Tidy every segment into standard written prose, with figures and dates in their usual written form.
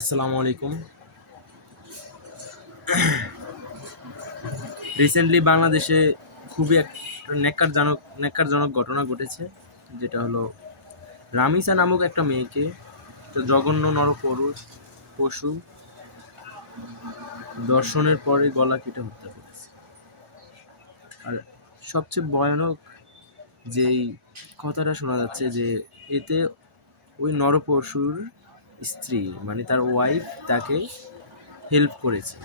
আসসালামু আলাইকুম। রিসেন্টলি বাংলাদেশে খুবই একটা ন্যাক্কারজনক ঘটনা ঘটেছে, যেটা হলো রামিসা নামক একটা মেয়েকে একটা জঘন্য পশু দর্শনের পরে গলা কেটে হত্যা করেছে। আর সবচেয়ে ভয়ানক যেই কথাটা শোনা যাচ্ছে যে এতে ওই নরপশুর স্ত্রী মানে তার ওয়াইফ তাকে হেল্প করেছে।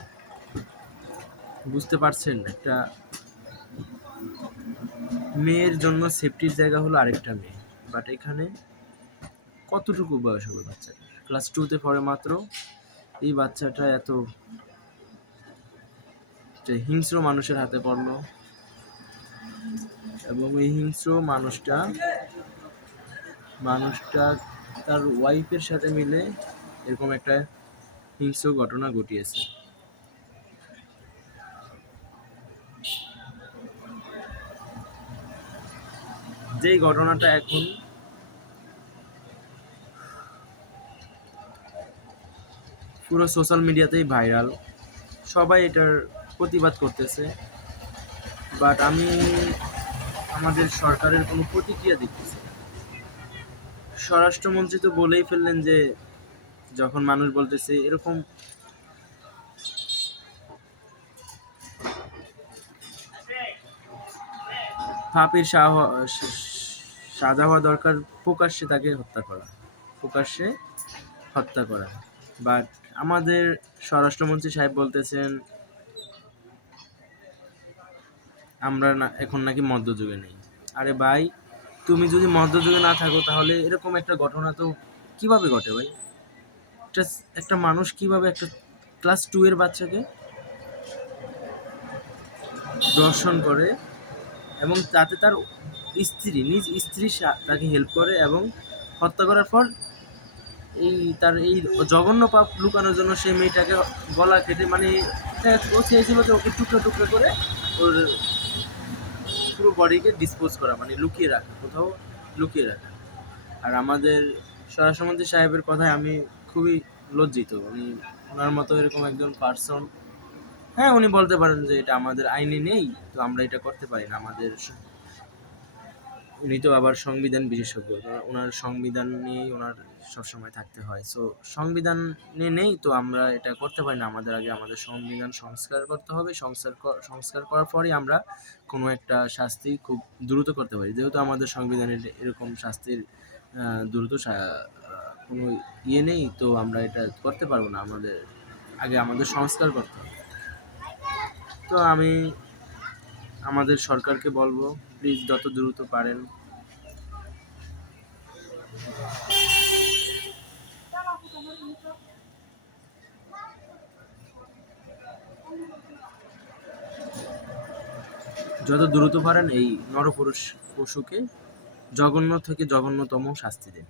বুঝতে পারছেন, একটা মেয়ের জন্য সেফটির জায়গা হলো আরেকটা মেয়ে, বাট এখানে কতটুকু বয়স হবে বাচ্চাটা? ক্লাস 2-তে পড়ে মাত্র। এই বাচ্চাটা এত হিংস্র মানুষের হাতে পড়লো, এবং এই হিংস্র মানুষটা তার ওয়াইফের সাথে মিলে এরকম একটা হিংস্র ঘটনা ঘটিয়েছে। যেই ঘটনাটা এখন পুরো সোশ্যাল মিডিয়াতেই ভাইরাল, সবাই এটার প্রতিবাদ করতেছে, বাট আমি আমাদের সরকারের কোনো প্রতিক্রিয়া দেখতেছি না। স্বরাষ্ট্রমন্ত্রী তো বলেই ফেললেন যে যখন মানুষ বলতেছে এরকম পাপের সাজা হওয়া দরকার, প্রকাশ্যে তাকে প্রকাশ্যে হত্যা করা। বাট আমাদের স্বরাষ্ট্রমন্ত্রী সাহেব বলতেছেন আমরা না এখন নাকি মধ্যযুগে নেই। আরে ভাই, তুমি যদি মধ্যযুগে না থাকো তাহলে এরকম একটা ঘটনা তো কিভাবে ঘটে ভাই? একটা মানুষ কিভাবে একটা ক্লাস 2 এর বাচ্চাকে দর্শন করে, এবং তাতে তার নিজ স্ত্রী তাকে হেল্প করে, এবং হত্যা করার পর তার এই জঘন্য পাপ লুকানোর জন্য সেই মেয়েটাকে গলা কেটে, মানে ও চেয়েছিল যে ওকে টুকরো টুকরো করে ওর পুরো বডিকে ডিসপোজ করা, মানে কোথাও লুকিয়ে রাখা। আর আমাদের স্বরাষ্ট্রমন্ত্রী সাহেবের কথায় আমি খুবই লজ্জিত। ওনার মতো এরকম একজন পার্সন, হ্যাঁ উনি বলতে পারেন যে এটা আমাদের আইনে নেই, তো আমরা এটা করতে পারি না। উনি তো আবার সংবিধান বিশেষজ্ঞ, ওনার সংবিধান নিয়েই ওনার সবসময় থাকতে হয়। সো সংবিধান নেই, তো আমরা এটা করতে পারি না। আগে আমাদের সংবিধান সংস্কার করতে হবে। সংস্কার করার পরেই আমরা কোনো একটা শাস্তি খুব দ্রুত করতে পারি। যেহেতু আমাদের সংবিধানে এরকম শাস্তির দ্রুত কোনো নেই, তো আমরা এটা করতে পারবো না। আমাদের সংস্কার করতে হবে। তো আমি আমাদের সরকারকে বলবো, প্লিজ যত দ্রুত পারেন এই পশুকে জঘন্য থেকে জঘন্যতম শাস্তি দিন।